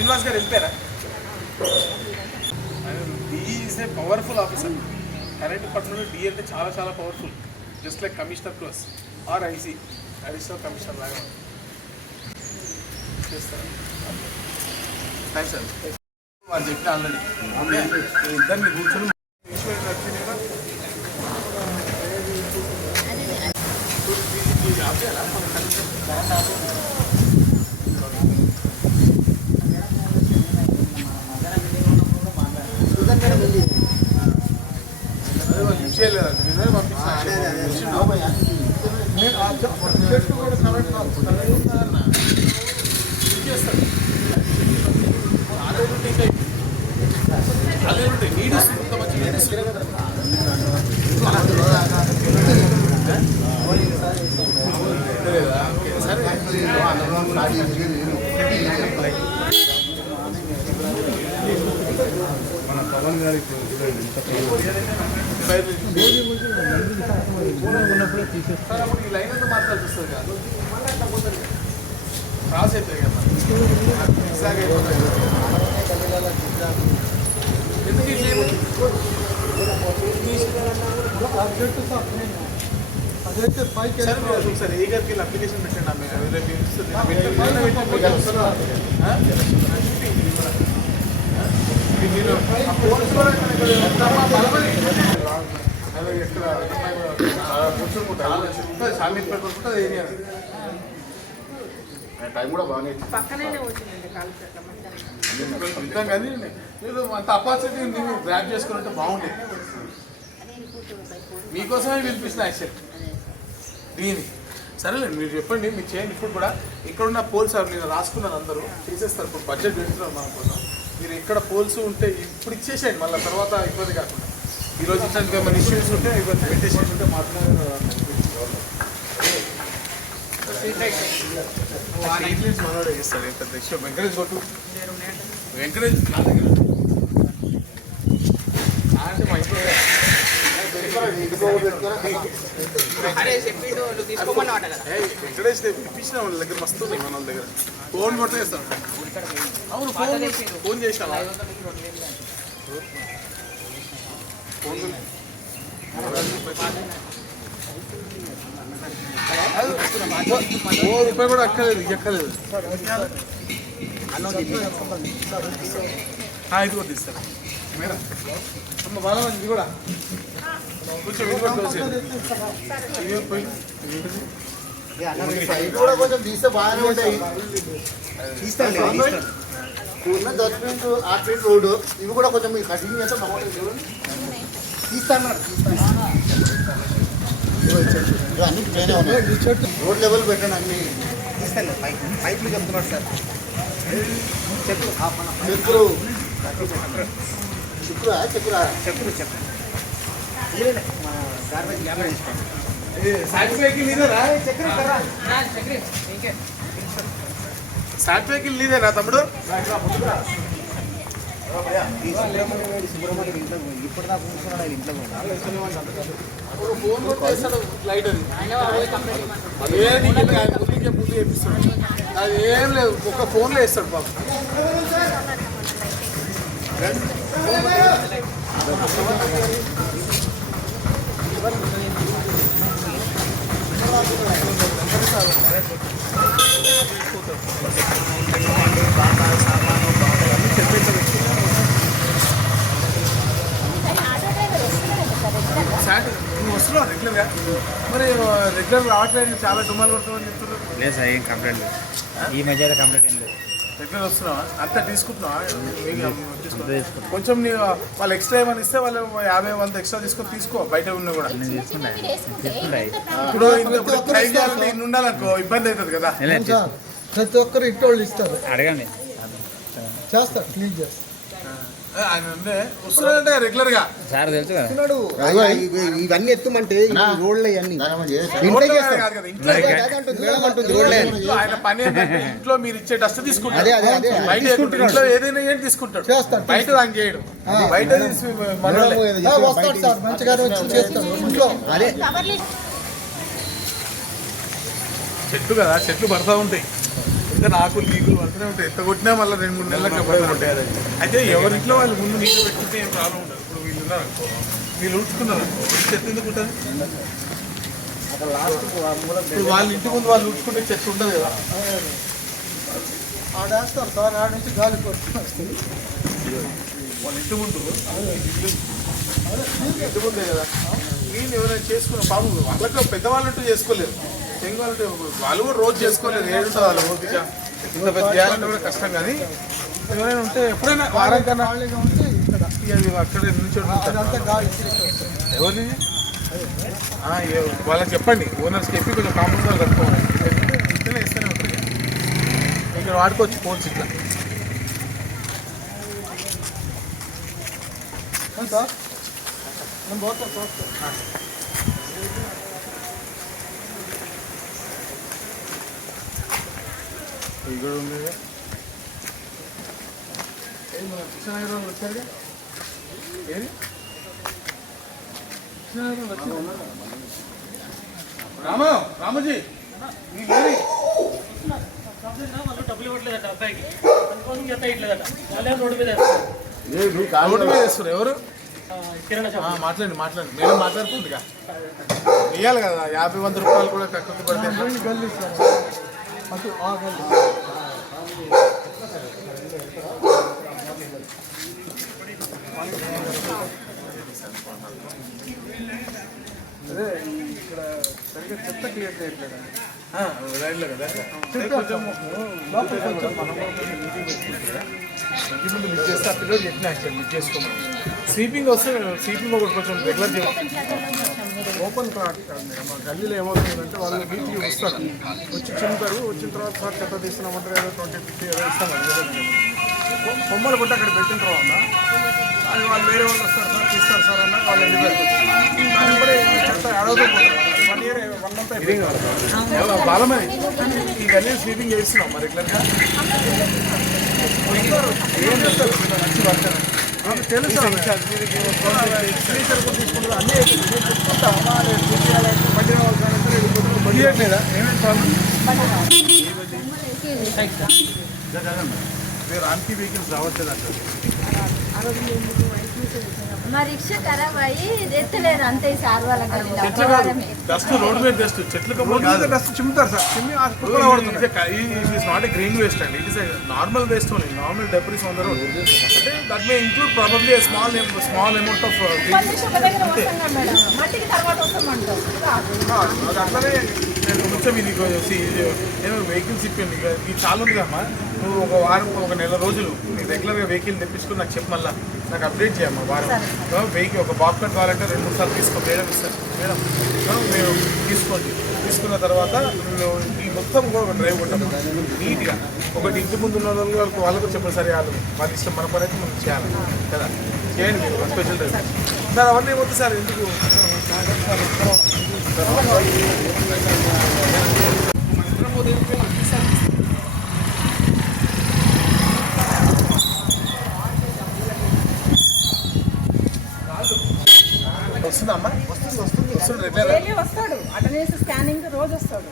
శ్రీనివాస్ గారు వెళ్ళిపోయారా? D is a powerful officer. Current డిపార్ట్మెంట్లో డి అంటే చాలా చాలా powerful. Just like commissioner plus R IC additional commissioner లాగా చేస్తారు. Thanks sir. వాళ్ళు చెప్పిన ఆల్రెడీ ఇద్దరిని కూర్చొని చేయలేదండి. నేనే పంపించాను. మన పవన్ గారికి ఉన్నప్పుడే తీసేస్తారు. అప్పుడు ఈ లైన్ అంతా మాట్లాడాల్సి వస్తుంది కాదు, క్రాస్ అవుతుంది కదా, ఎగ్జాక్ట్ అయిపోతుంది. సరే ఏ గారికి అప్లికేషన్ పెట్టండి. మీరు ఎక్కడ ఏరియా టైం కూడా బాగానే అంతా కానీ మీరు అంత అపార్చునిటీ నేను గ్రాప్ చేసుకున్నట్టు బాగుండేది. మీకోసమే పిలిపిస్తున్నా యాక్చువల్ దీని. సరేలేండి, మీరు చెప్పండి, మీరు చేయండి. ఇప్పుడు కూడా ఇక్కడున్న పోల్స్ నేను రాసుకున్నాను, అందరూ చేసేస్తారు. ఇప్పుడు బడ్జెట్ పెడుతున్నారు మన కోసం. మీరు ఎక్కడ పోల్స్ ఉంటే ఇప్పుడు ఇచ్చేసేయండి, మళ్ళీ తర్వాత ఇబ్బంది కాకుండా. ఈరోజు ఇట్లాంటి ఏమైనా ఇష్యూస్ ఉంటే ఇబ్బంది పెట్టేసేసి ఉంటే మనోడే చేస్తాడు. ఎంత ఇష్యూ వెంకటేష్ కొట్టు, వెంకటేష్ నా దగ్గర అంటే మా ఇంట్లో వెంకటేష్ ఇప్పించిన వాళ్ళ దగ్గర మస్తు ఉన్నాయి. మన వాళ్ళ దగ్గర ఫోన్ కొట్టే చేస్తాను. అవును, ఫోన్ చేసాను. రూపాయి కూడా అక్కర్లేదు, ఎక్కలేదు. ఇది కూడా తీస్తారు మేడం. బాగా ఇది కూడా కొంచెం కొంచెం తీస్తే బాగానే ఉంటాయి. ఉన్న 10 ఫీట్ 8 ఫీట్ రోడ్డు ఇవి కూడా కొంచెం మీరు కటింగ్ చేస్తే బాగుంటుంది. తీస్తాను అన్ని ట్రైన్ ఉన్నాయి. రోడ్ లెవెల్ పెట్టండి అన్ని తీస్తాను. పైపులు చెప్తున్నారు సార్. చెక్కురా చెక్కురా చెక్కురు చెక్కురు సాత్వికి లీదేనా తమ్ముడు? ఇప్పుడు దాకా కూర్చున్నాడు ఆయన ఇంట్లో. ఫోన్ కూడా చేస్తాడు లైట్. అది ముందు చేపిస్తాడు. అది ఏం లేదు, ఒక ఫోన్లో వేస్తాడు బాబు. నువ్వు వస్తున్నావు రెగ్యులర్గా? మరి రెగ్యులర్ రావట్లేదు, చాలా డుమ్మాలు పడుతుందని చెప్తున్నారు. లేదు సార్, ఏం కంప్లైంట్ లేదు. ఈ మధ్య కంప్లైంట్ ఏం లేదు. రెగ్యులర్ వస్తున్నావా? అంతా తీసుకుంటున్నావా? కొంచెం నీ వాళ్ళు ఎక్స్ట్రా ఏమైనా ఇస్తే వాళ్ళు 50-100 ఎక్స్ట్రా తీసుకో. బయట ఉన్నా కూడా ఇప్పుడు ట్రైన్ చేయాలంటే ఇన్ని ఉండాలనుకో ఇబ్బంది అవుతుంది కదా. ప్రతి ఒక్కరు ఇంటోళ్ళు ఇస్తారు, అడగండి, చేస్తారు, క్లీన్ చేస్తారు. ఆయన వస్తున్నాడంటే రెగ్యులర్ గా సార్ తెలుసు కదా. ఇవన్నీ ఎత్తుమంటే రోడ్లు అవన్నీ ఆయన పని ఇంట్లో మీరు ఇచ్చే డస్ట్ తీసుకుంటారు, బయట ఇంట్లో ఏదైనా ఏంటి తీసుకుంటాడు, బయట దానికి చేయడు. బయట చెట్లు కదా, చెట్లు పడతా ఉంటాయి. ఇంకా ఆకులు నీకులు పడుతూనే ఉంటాయి. ఎంత కొట్టినా మళ్ళీ 2-3 నెలలకు పడుతూ ఉంటాయి. అయితే ఎవరింట్లో వాళ్ళు ముందు నీళ్ళు పెట్టుకుంటే ఏం ప్రాబ్లం ఉండదు. ఇప్పుడు వీళ్ళు ఉన్నారు అనుకో, వీళ్ళు ఊడ్చుకున్నారు అనుకో, చెత్త ఎందుకు ఉంటుంది? ఇప్పుడు వాళ్ళ ఇంటి ముందు వాళ్ళు ఊడ్చుకుంటే చెత్త ఉండదు కదా. ఆడేస్తారు సార్, ఆడ నుంచి గాలి వస్తుంది. వాళ్ళ ఇంటి ముందు ఇంటి ముందే కదా వీళ్ళు ఎవరైనా చేసుకున్న పాపం వాళ్ళకి పెద్దవాళ్ళంటూ చేసుకోలేరు. వాళ్ళంటే వాళ్ళు కూడా రోజు చేసుకోలేరు. ఏడుంటుంది వాళ్ళు ఓపిక. ఇంత పెద్ద చేయాలంటే కూడా కష్టం. కానీ ఎవరైనా ఉంటే ఎప్పుడైనా వారం కన్నా ఉంటే ఇక్కడ అక్కడ నుంచి అదంతా గాలి ఎవరిని వాళ్ళకి చెప్పండి, ఓనర్స్కి చెప్పి కొంచెం కాంపౌండ్ కట్టుకోవాలి. ఇట్లనే ఇస్తూనే ఉంటుంది. ఇక్కడ వాడుకోవచ్చు ఫోన్స్ ఇట్లా. సార్ నేను పోతాను సార్. ఇక్కడ ఉంది కృష్ణనగరం వచ్చారు. ఏది రామజీ డబ్బులు ఇవ్వట్లేదట అబ్బాయికి, అందుకోసం చెత్త ఇట్లేదట. వాళ్ళే రోడ్డు మీద రోడ్డు మీద వేస్తారు. ఎవరు కిరాణా షాప్ మాట్లాడండి మేము మాట్లాడుతుంది ఇవ్వాలి కదా. 50-100 రూపాయలు కూడా కక్కుతు పడితే గల్లీ సార్ అటు ఆ గల్లీ. అదే ఇక్కడ సరిగ్గా చెత్త క్లియర్ చేయట్లేదు. రైల్లో కదా కొంచెం మనం మీటింగ్ పెట్టుకుంటే ఇంటి ముందు లిఫ్ట్ చేస్తే ఆ పిల్లలు చెప్పిన యాక్చువల్ లిఫ్ట్ చేసుకోమని. స్వీపింగ్ వస్తే స్వీపింగ్ ఒకటి కొంచెం రెగ్యులర్ ఓపెన్ ప్లాట్ మా గల్లీలో ఏమవుతుందంటే వాళ్ళు వీక్లీ వస్తారు, వచ్చి చిమ్ముతారు. వచ్చిన తర్వాత సార్ చెత్త తీస్తున్నామంటారు, ఏదో 20-50 ఏదో ఇస్తామని బొమ్మలు కొట్టి అక్కడ పెట్టిన తర్వాత అది వాళ్ళు వేరే వాళ్ళు వస్తారు సార్ తీస్తారు సార్ అన్న వాళ్ళు వెళ్ళిపోయారు. దాన్ని కూడా చెత్త అడవుతూ పోతారు. 1 year 1 month అయిపోయింది. బాలమే ఈ గల్లీ స్వీపింగ్ చేస్తున్నాం మరి రెగ్యులర్గా. ఏం చేస్తారు మంచి పడతారు తెలుసు. తీసుకుంటారు అన్నీ పడియట్లేదా? ఏమేమి ప్రాబ్లం? రామ్కి వెహికల్స్ రావట్లేదు అంటారు. మా రిక్షా ఖరాబ్ అయ్యి ఎత్తలేరు అంతే సార్ వాళ్ళ చెట్లు కాదు, డస్ట్ రోడ్డు మీద డస్ట్, చెట్లు డస్ట్ చిమ్ముతారు సార్. చిమ్మి it not a green waste అండి. It is normal waste only, normal debris on the road. అంటే that may include probably small amount of మట్టికి తర్వాత వస్తామంటారు. అది అట్లనే కొంచెం ఇది నేను వెహికల్స్ ఇప్పాను. ఇది చాలా ఉంది కమ్మా. నువ్వు ఒక వారం 1 నెల రోజులు నీ రెగ్యులర్గా వెహికల్ తెప్పించుకుని నాకు చెప్పు, మళ్ళీ నాకు అప్డేట్ చేయమ్మా. వారం వెహికల్ ఒక బాబ్ కట్ కావాలంటే 2-3 సార్లు తీసుకో. మేడం ఇస్తారు, మేడం మీరు తీసుకోండి. తీసుకున్న తర్వాత ఈ మొత్తం కూడా ఒక డ్రైవ్ ఉంటాం నీట్గా. ఒకటి ఇంటి ముందు ఉన్న వాళ్ళకు చెప్పండి, సరే వాళ్ళ ఇష్టం, మన పని అయితే మనం చేయాలి కదా. చేయండి మీరు స్పెషల్ డ్రైవ్ సార్. అవన్నీ ఏమవుతుంది సార్ ఎందుకు వస్తుందమ్మా? వస్తుంది రెగ్యులర్. డైలీ వస్తాడు, అటెండెన్స్ స్కానింగ్ రోజు వస్తాడు.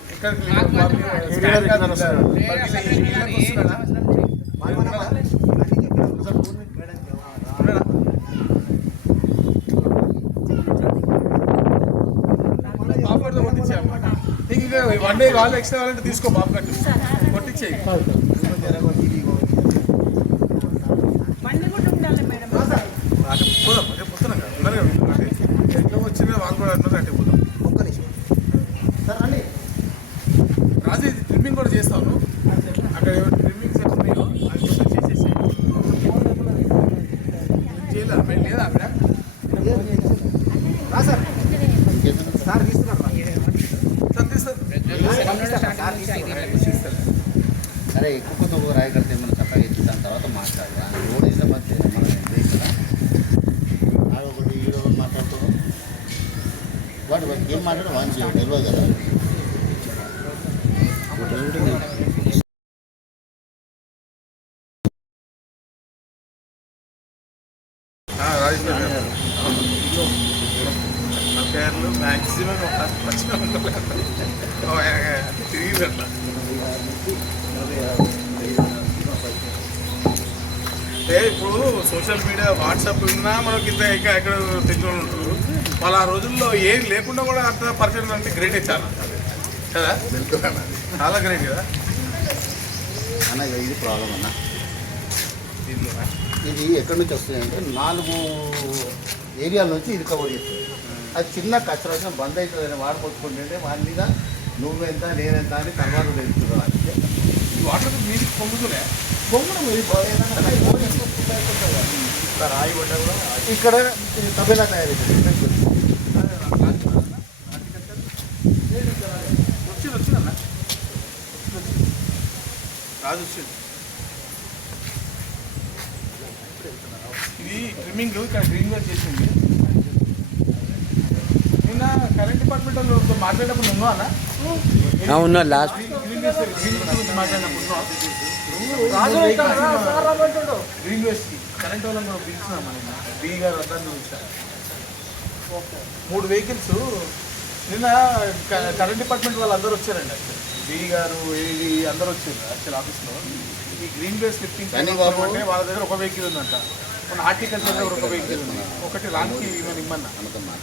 బాబు కొట్టించామ్మా. నీకు ఇంకా 1 day వాళ్ళు ఎక్స్ట్రా కావాలంటే తీసుకో. బాబు కట్టు కొట్టించేయి. బండి కూడా ఉండాలి మేడం. అంటే పోదాం, అదే పోతున్నాం కదా, ఉన్నారు కదా ఎట్లా వచ్చినా వాళ్ళు కూడా అన్నారు. అంటే పోదాం. ఒక్క నిమిషం సార్ రండి. రాజు ఇది ట్రిమ్మింగ్ కూడా చేస్తాను. అక్కడ ఏమైనా ట్రిమ్మింగ్ సెట్ ఉన్నాయో అది కొంచెం చేసేసి చేయలేదు మేము లేదా ఆవిడ రా సార్. సార్ తీస్తున్నారు अरे ఎక్కువ तो రాయి కడితే మనం చక్కగా ఇచ్చి దాని తర్వాత మాట్లాడాలి. రోడ్ ఏదో మధ్య మనం ఆ ఒకటి ఈడో మాట్లాడుతున్నాం. వాటి ఏం మాట్లాడడం వాన్ చేయాలి తెలియదు కదా. పేర్లు మ్యాక్సిమం వచ్చిన తిరిగి అట్లా ఇప్పుడు సోషల్ మీడియా వాట్సాప్ ఉన్నా మనకి ఇంత ఇంకా ఎక్కడ తెలియని ఉంటారు. వాళ్ళు ఆ రోజుల్లో ఏం లేకుండా కూడా అంత పరిచయం అంటే గ్రేటే చాలా కదా, చాలా గ్రేట్ కదా అన్న. ఇది ప్రాబ్లం అన్న. దీంట్లో ఇది ఎక్కడి నుంచి వస్తుందంటే 4 ఏరియాల నుంచి ఇది కవర్ చేస్తుంది. అది చిన్న కచ్చర వచ్చిన బంద్ అవుతుందని వాడు కొట్టుకుంటుంటే వాడి మీద నువ్వెంత నేనెంత అని తర్వాత తెలుస్తున్నారు. అందుకే ఈ వాటర్ మీరు పొంగుతున్నాయి బొమ్మను రాయి పడ్డా కూడా ఇక్కడ ఇది తబేలా తయారైంది. వచ్చిందన్న రాజు వచ్చింది. ఇది ట్రిమ్మింగ్ ఇక్కడ గ్రీన్ వేర్ చేసింది. నిన్న కరెంట్ డిపార్ట్మెంట్ వాళ్ళు మాట్లాడినప్పుడు ఉన్నావు అన్న, ఉన్నా లాస్ట్ గ్రీన్ వేస్ట్ మాట్లాడినప్పుడు ఉన్నావు. గ్రీన్ వేస్ట్కి కరెంట్ వాళ్ళని మనం పిలిచినామా నిన్న బీ గారు అందరినీ పిలిచారు. 3 వెహికల్స్ నిన్న కరెంట్ డిపార్ట్మెంట్ వాళ్ళు అందరూ వచ్చారండి. యాక్చువల్లీ బీ గారు ఏది అందరూ వచ్చారు యాక్చువల్ ఆఫీస్లో. ఈ గ్రీన్ వేస్ట్ లిఫ్టింగ్ అంటే వాళ్ళ దగ్గర ఒక వెహికల్ ఉందంట, మన హార్టికల్చర్ దగ్గర ఒక వెహికల్ ఉంది, ఒకటి రానికి ఇమ్మన్నా.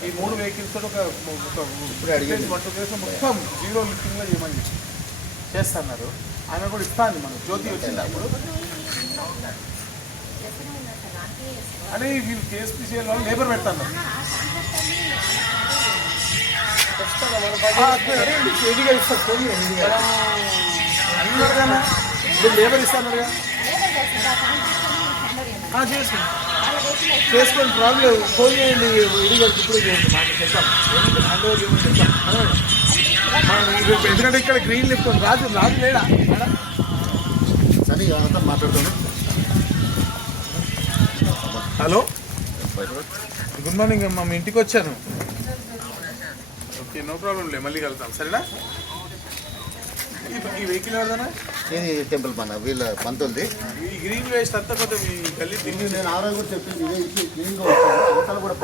ఈ 3 వెహికల్స్ ఒక 1-2 డేస్ మొత్తం 0 లిఫ్టింగ్లో చేయమని చేస్తున్నారు. ఆమె కూడా ఇస్తాను మనం జ్యోతి వచ్చింది అప్పుడు. అదే వీళ్ళు కేఎస్పీసీఎల్ వాళ్ళు లేబర్ పెడతాను ఏదిగా ఇస్తారు అన్నారుగా, ఇప్పుడు లేబర్ ఇస్తాను చేసుకోండి, ప్రాబ్లం ఫోన్ చేయండి. ఇడిగా ఇప్పుడు చేయండి, మాకు చెప్తాం హ్యాండ్ ఓవర్ చేయమని చెప్తాం. ఎందుకంటే ఇక్కడ గ్రీన్ లిఫ్ట్ రాజు లేడా సరే ఇవంతా మాట్లాడుతాను. హలో, గుడ్ మార్నింగ్ అమ్మా, మీ ఇంటికి వచ్చాను. ఓకే, నో ప్రాబ్లం లే, మళ్ళీ కలుద్దాం సరేనా. ఈ వెహికల్ ఎవరిదన్నా? ఇది టెంపుల్ మన వీళ్ళ పంతులది. ఈ గ్రీన్ వేస్ట్ అంతా కొంచెం ఈ గల్లీ తిరిగి నేను ఆ రోజు కూడా చెప్పింది ఇదే ఇచ్చి క్లీన్గా వచ్చాను. అవతల కూడా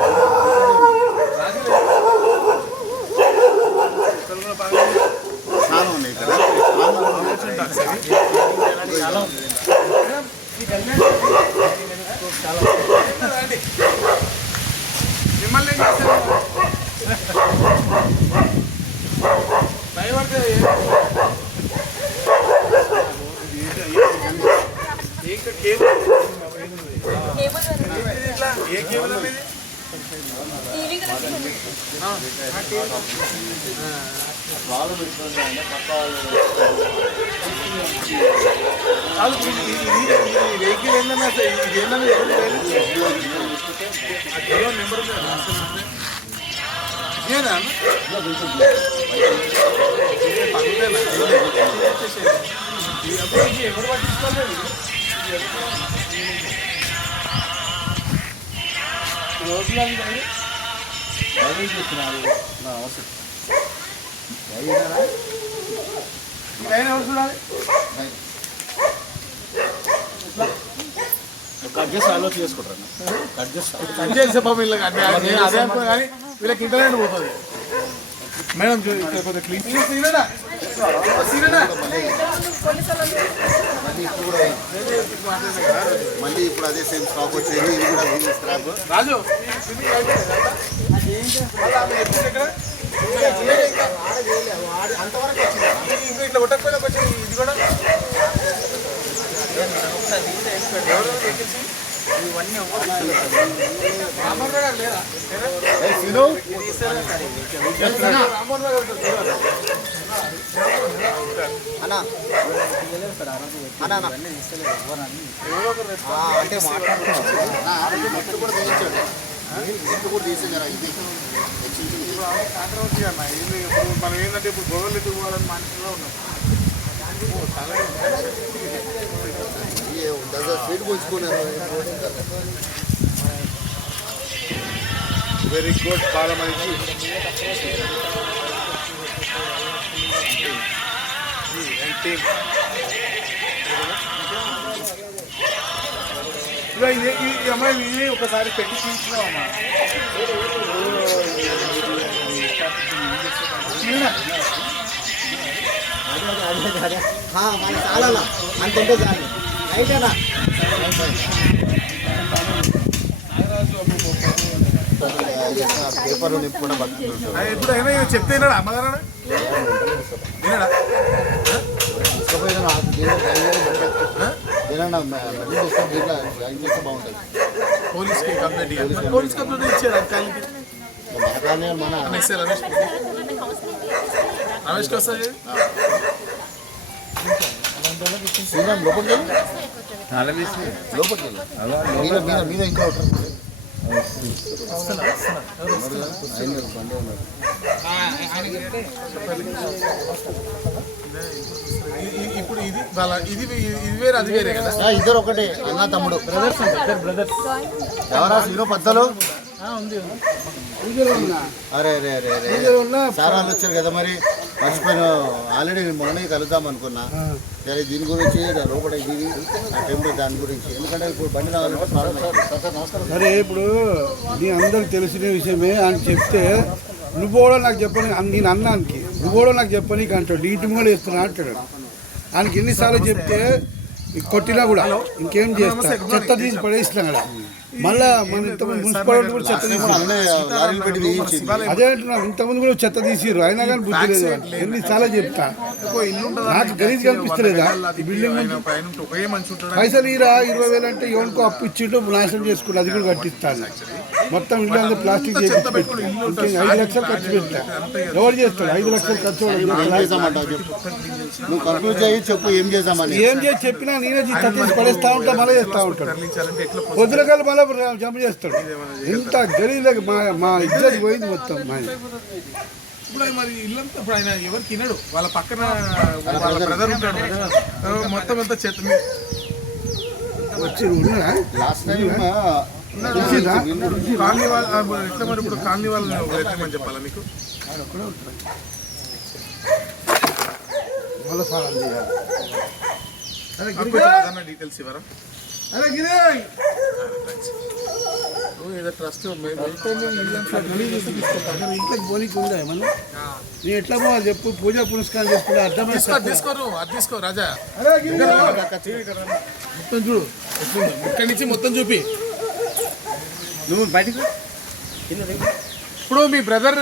చాలా ఉన్నాయి ఇక్కడ. చాలా ఉంది. మిమ్మల్ని డ్రైవర్ ఏ కేబుల్ అనేది ప్రాబ్లం పెట్టుకుంటే పక్క వెహికల్ ఏంటన్నా ఇదేంటన్నా నెంబర్ ఇదేనా ఎవరు పట్టించుకోలేదు. రోజులు చెప్తున్నారు నా అవసరం ఎవరు చూడాలి కట్ చేసి ఆలోచన చేసుకుంటారు. కట్ చేసే పాపం వీళ్ళకి అదే అనుకో, కానీ వీళ్ళకి ఇంటర్నెట్ పోతుంది. మేడం ఇక్కడ కొద్దిగా క్లీన్ సీనడా మళ్ళీ ఇప్పుడు అదే సేమ్ స్టాక్ వచ్చేది. ఇది కూడా వీళ్ళు స్క్రాప్. రాజు ఇంకా ఇట్లా కొట్టకపోయినా కొంచెం ఇది కూడా ఇవన్నీ రామోహన్ లేదా అంటే మాట్లాడుతున్నారు కూడా వేయించాడు. కూడా తీసేసారా ఇది కాంట్రవర్సీ అన్న. ఇది ఇప్పుడు మనం ఏంటంటే ఇప్పుడు గోవర్లు ఎత్తుకు పోవాలని మనుషుల్లో ఉన్నాం. చాలా స్వీట్ పోల్చుకున్నారు. వెరీ గుడ్, చాలా మంచి. ఈ అమ్మాయి ఇది ఒకసారి పెట్టి తీసుకున్నామమ్మా. మన చాలా అంత ఉంటే చాలు రైటేనా పేపర్ నింపుకుండా పట్టుకుంటారు. ఇప్పుడు అయినా చెప్తే విన్నాడా అమ్మగారా విన్నాడా బాగుంటుంది. పోలీస్కి కంప్లైంట్ ఇవ్వాలి. పోలీస్ కంప్లైంట్ ఇచ్చారు అధికారులకి. మన రమేష్కి వస్తుంది శ్రీరామ్ లోపలికి వెళ్ళి నాలుగు లోపలికి వెళ్ళి మీద ఇంకా ఉంటారు. బండి ఉన్నారు. ఇప్పుడు ఇది వాళ్ళ ఇది వేరే అది వేరే కదా. ఇద్దరు ఒకటే అన్న తమ్ముడు బ్రదర్స్ ఎవరా హీరో పద్దలు అరే అరే అరే అరే సార్ వాళ్ళు వచ్చారు కదా మరి మర్చిపోయిన ఆల్రెడీ మొన్ననే కలుద్దాం అనుకున్నా సరే దీని గురించి లోపల ఇది ఆ టెంపుల్ దాని గురించి ఎందుకంటే ఇప్పుడు బండి రావాలంటే ప్రాబ్లం అవుతుంది. నమస్కారం. సరే ఇప్పుడు నీ అందరికి తెలిసిన విషయమే అని చెప్తే నువ్వు కూడా నాకు చెప్పని నేను అన్నానికి నువ్వు కూడా నాకు చెప్పని అంటాడు ఇంటి కూడా ఇస్తున్నా అంటాడు. ఆయనకి ఎన్నిసార్లు చెప్తే కొట్టినా కూడా ఇంకేం చేస్తా చెత్త తీసి పడేసినా కదా మళ్ళా మన ఇంతకుముందు మున్సిపాలిటీ కూడా చెత్త తీసి అదే అంటున్నాను ఇంతకుముందు కూడా చెత్త తీసిర్రు అయినా కానీ బుద్ధి లేదు. ఎన్నిసార్లు చెప్తా నాకు గలీజ్ కనిపిస్తలేదా ఈ బిల్డింగ్ పైసలు ఈరా 20,000 అంటే ఎవరికో అప్పు ఇచ్చిండు నాశనం చేసుకుంటూ అది కూడా కట్టిస్తాను. మొత్తం ఇల్లు అంతా ప్లాస్టిక్ చేసి ఇంకేం 5 లక్షలు ఖర్చు పెట్టా ఎవరు చేస్తాడు 5 లక్షలు ఖర్చు నువ్వు కంప్యూటర్ చేయి చెప్పు ఏం చేద్దామని ఏం చేసి చెప్పినా నేనే తీసి పడేస్తా ఉంటా మళ్ళీ చేస్తా ఉంటాడు పొద్దునకాలు మళ్ళీ జమ చేస్తాడు. ఇంత గలీజ్ మా ఇజ్జత్ పోయింది మొత్తం మా ఇప్పుడు మరి ఇల్లంతా ఇప్పుడు ఆయన ఎవరికి తినడు వాళ్ళ పక్కన వాళ్ళ బ్రదర్ ఉంటాడు మొత్తం అంతా చెత్త వచ్చి ఉన్నాడా లాస్ట్ టైం కాలనీ వాళ్ళు ఎట్లా మరి ఇప్పుడు కాలనీ వాళ్ళని ఎత్తమని చెప్పాలా మీకు మళ్ళీ సార్ డీటెయిల్స్ ఇవ్వరా ఏదో ట్రస్ట్ ఇంట్లోకి పోనీకి ఉందా ఏమన్నా నేను ఎట్లా పోవాలి చెప్పు పూజ పురస్కారం చేసుకుంటే అర్థమైంది తీసుకో రాజా మొత్తం చూడు ఇక్కడి నుంచి మొత్తం చూపి నువ్వు బయటకు ఇప్పుడు మీ బ్రదర్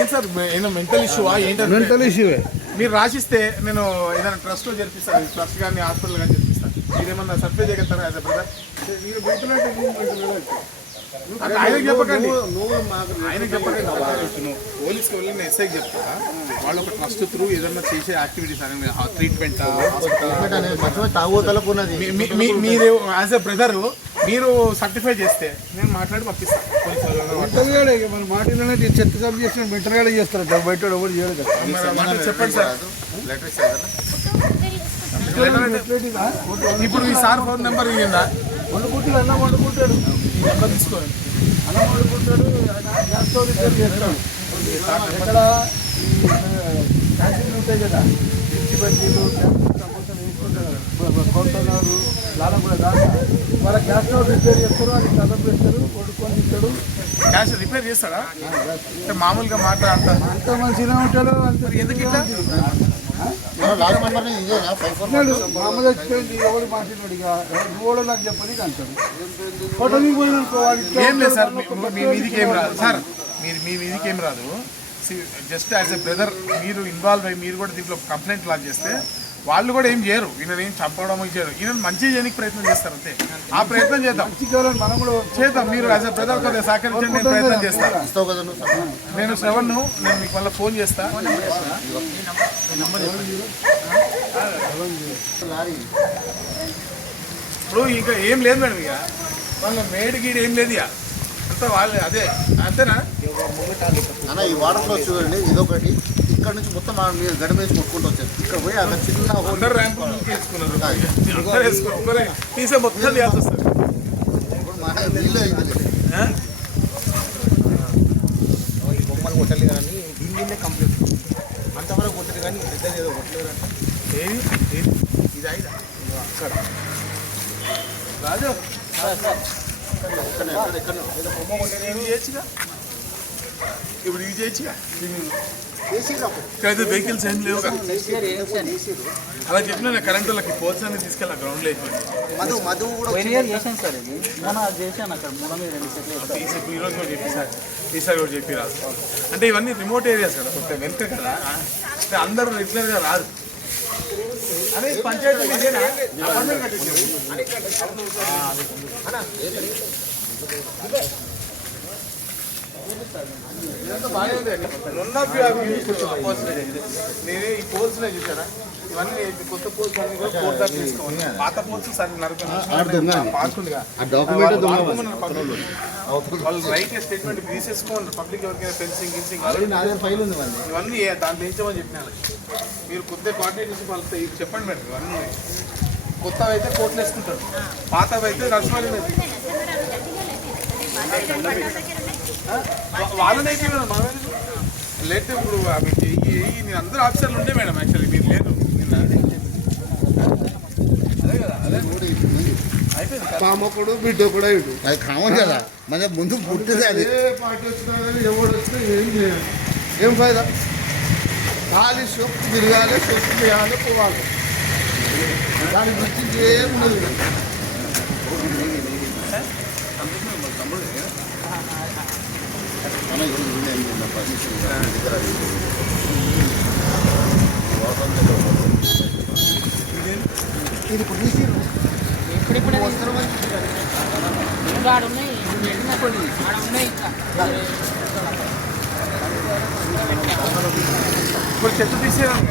ఏం సార్ ఏదో మెంటల్ ఇష్యూ ఏంటంటే మెంటల్ ఇష్యూ మీరు రాసిస్తే నేను ఏదైనా ట్రస్ట్లో జరిపిస్తాను ట్రస్ట్ కానీ హాస్పిటల్ కానీ జరిపిస్తాను మీరేమన్నా సర్వే చేయగలుగుతారా యాజ్ అ బ్రదర్ ఆయనకు చెప్పకండి ఆయనకు చెప్పకండి పోలీస్కి వెళ్ళి నేను ఎస్ఐకి చెప్తా వాళ్ళు ఒక ట్రస్ట్ త్రూ ఏదన్నా చేసే యాక్టివిటీస్ అనేది ట్రీట్మెంట్ మీరు యాజ్ ఎ బ్రదర్ మీరు సర్టిఫై చేస్తే నేను మాట్లాడి పంపిస్తాను పోలీస్ వాళ్ళు మన మాటలోనే చెత్త సబ్ చేసిన బెటర్గానే చేస్తారు బయట ఎవరు చేయరు కదా చెప్పండి సార్ ఇప్పుడు ఈ సార్ ఫోన్ నెంబర్ ఇవ్వందా వండుకుంటాడు అన్నం వండుకుంటాడు ఈ నెంబర్ తీసుకోండి అన్నం వండుకుంటాడు గ్యాస్ స్టవ్ రిపేర్ చేస్తాడు ఎక్కడ క్యాంటీన్లు ఉంటాయి కదా మిర్చి బజ్జీలు కొంచెం వేసుకుంటారు కొంటున్నారు లాల కూడా దాకా వాళ్ళ గ్యాస్ స్టవ్ రిపేర్ చేస్తారు అది కలర్ పెడతారు వండుకొని తింటాడు గ్యాస్ రిపేర్ చేస్తాడా అంటే మామూలుగా మాట్లాడతారు అంత మంచిగా ఉంటాడు అంత ఎందుకు ఇట్లా మామూలు వచ్చిపోయింది ఎవరు మాట్లాడినాడు ఇక నువ్వు కూడా నాకు చెప్పని అంటాడు హోటల్కి పోయిననుకోవాలి ఏం లేదు సార్ మీ మీదికి ఏం రాదు సార్ మీరు మీ మీదికి ఏం రాదు జస్ట్ యాజ్ ఎ బ్రదర్ మీరు ఇన్వాల్వ్ అయ్యి మీరు కూడా దీంట్లో కంప్లైంట్ లాంచ్ చేస్తే వాళ్ళు కూడా ఏం చేయరు ఈయన ఏం చంపడం చేయరు ఈయన మంచిగా చేయడానికి ప్రయత్నం చేస్తారు అంతే ఆ ప్రయత్నం చేద్దాం మనం కూడా చేద్దాం మీరు యాజ్ ఎ బ్రదర్ కొద్దిగా సహకరించండి నేను ప్రయత్నం చేస్తాను నేను శ్రవణ్ను నేను మీకు మళ్ళీ ఫోన్ చేస్తా ఇప్పుడు ఇంకా ఏం లేదు మేడం ఇక వాళ్ళ మేడ్ గీడ్ ఏం లేదు ఇక అంతా వాళ్ళే అదే అంతేనా అన్న ఈ వాటర్ ఫ్లో చూడండి ఇదొకటి ఇక్కడ నుంచి మొత్తం మీరు గడి వేసి కొట్టుకుంటూ వచ్చారు ఇక్కడ పోయి అక్కడ చిన్న అందరు ర్యాంపు వేసుకున్నారు తీసే మొత్తం చేయాల్సి వస్తుంది నీళ్ళు అయింది ఈ బొమ్మలు కొట్టలేదు కానీ దీని కంప్లీట్ అంతవరకు కొట్టలేదు కానీ పెద్దది ఏదో కొట్టలేదు అంటే ఇది అయిదా అక్కడ రాజు ఎక్కడ బొమ్మ కొట్టలేదు చేయొచ్చుగా ఇప్పుడు ఇవి చేయొచ్చుగా ఇక్కడైతే వెహికల్స్ ఏం లేవు అలా చెప్పిన కరెంట్ వాళ్ళకి పోల్స్ అనేది తీసుకెళ్ళి గ్రౌండ్లో అయిపోయింది మధు కూడా చేశాను సార్ ఇది మొన్న చేశాను అక్కడ మూల మీద 2 సెట్లు ఈరోజు కూడా చెప్పేసారు ఈసారి కూడా చెప్పి రాదు అంటే ఇవన్నీ రిమోట్ ఏరియాస్ కదా కొంచెం వెనుక కదా అంటే అందరూ రెగ్యులర్గా రారు అదే పంచాయతీ ఇదేనా? అపార్ట్మెంట్ కట్టించారు. ఇదంతా బాగానే ఉంది అండి. మొన్న నేనే ఈ పోల్స్ చూసారా ఇవన్నీ కొత్త పోల్స్ అన్ని కూడా కోర్టు దాకా తీసుకోవాలి పాత పోల్స్ సరే పార్క్ ఉందిగా వాళ్ళు రైట్ స్టేట్మెంట్ తీసేసుకోండి పబ్లిక్ ఎవరికైనా ఫెన్సింగ్ గిన్సింగ్ ఫైల్ ఉంది మరి ఇవన్నీ దాంట్లో వేయించమని చెప్పిన మీరు కొద్దిగా కోఆర్డినేట్ చేసి వాళ్ళతో ఇవి చెప్పండి మేడం ఇవన్నీ కొత్తవి అయితే కోర్టులు వేసుకుంటారు పాతవి అయితే నడుచుకోవాలి వాళ్ళని అయితే మేడం మా లేట్ ఇప్పుడు నేను అందరూ ఆఫీసర్లు ఉండే మేడం యాక్చువల్లీ మీరు లేదు నిన్న అదే కదా అదే అయిపోయింది పామకుడు బిడ్డ కూడా ఇడు అది కామన్ కదా మన ముందు పుట్టింది అది ఏ పార్టీ వచ్చినా కానీ ఎవడు వచ్చినా ఏం చేయాలి ఏం ఫైదా ఖాళీ షొప్పు తిరగాలి షొప్పు చేయాలి పోవాలి దాని గురించి ఏం లేదు ఇది ఇప్పుడు తీసిరు ఇప్పుడిప్పుడే ఇంకా ఆడ ఉన్నాయి ఎండిన కొన్ని ఆడ ఉన్నాయి ఇంకా ఇప్పుడు చెత్త తీసేయాలి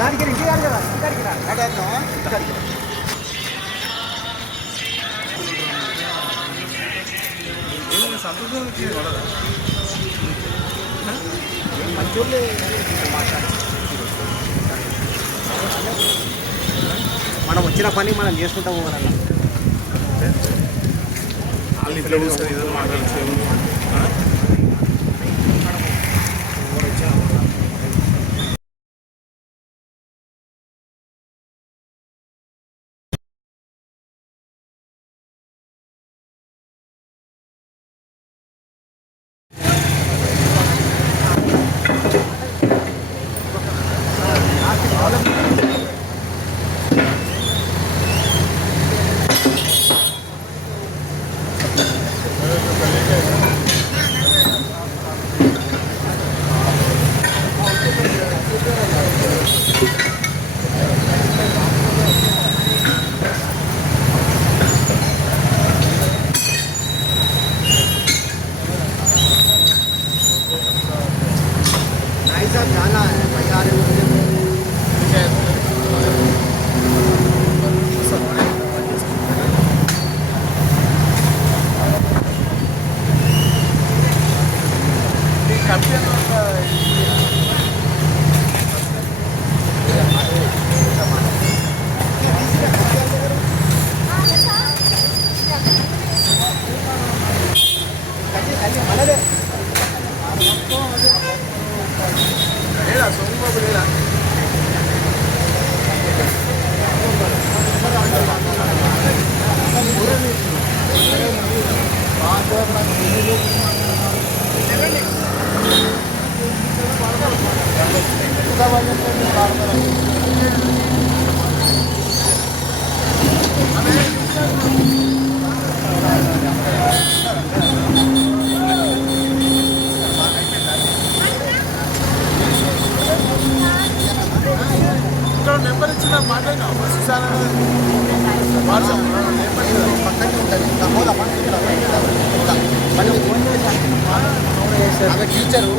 దానికి ఇంటి కాదు కదా ఇంటికి రా సంతోషం పడదా మంచోళ్ళే మనం వచ్చిన పని మనం చేసుకుంటాం పోవాలన్నా వాళ్ళు ఇంట్లో కూర్చొని ఏదో మాట్లాడచ్చు जाना है भाई आ रहे हो నెంబర్ ఇచ్చిన మాట్లాడినా వాట్సాప్ పక్కనే ఉంటుంది మళ్ళీ ఫోన్ చేశాను టీచరు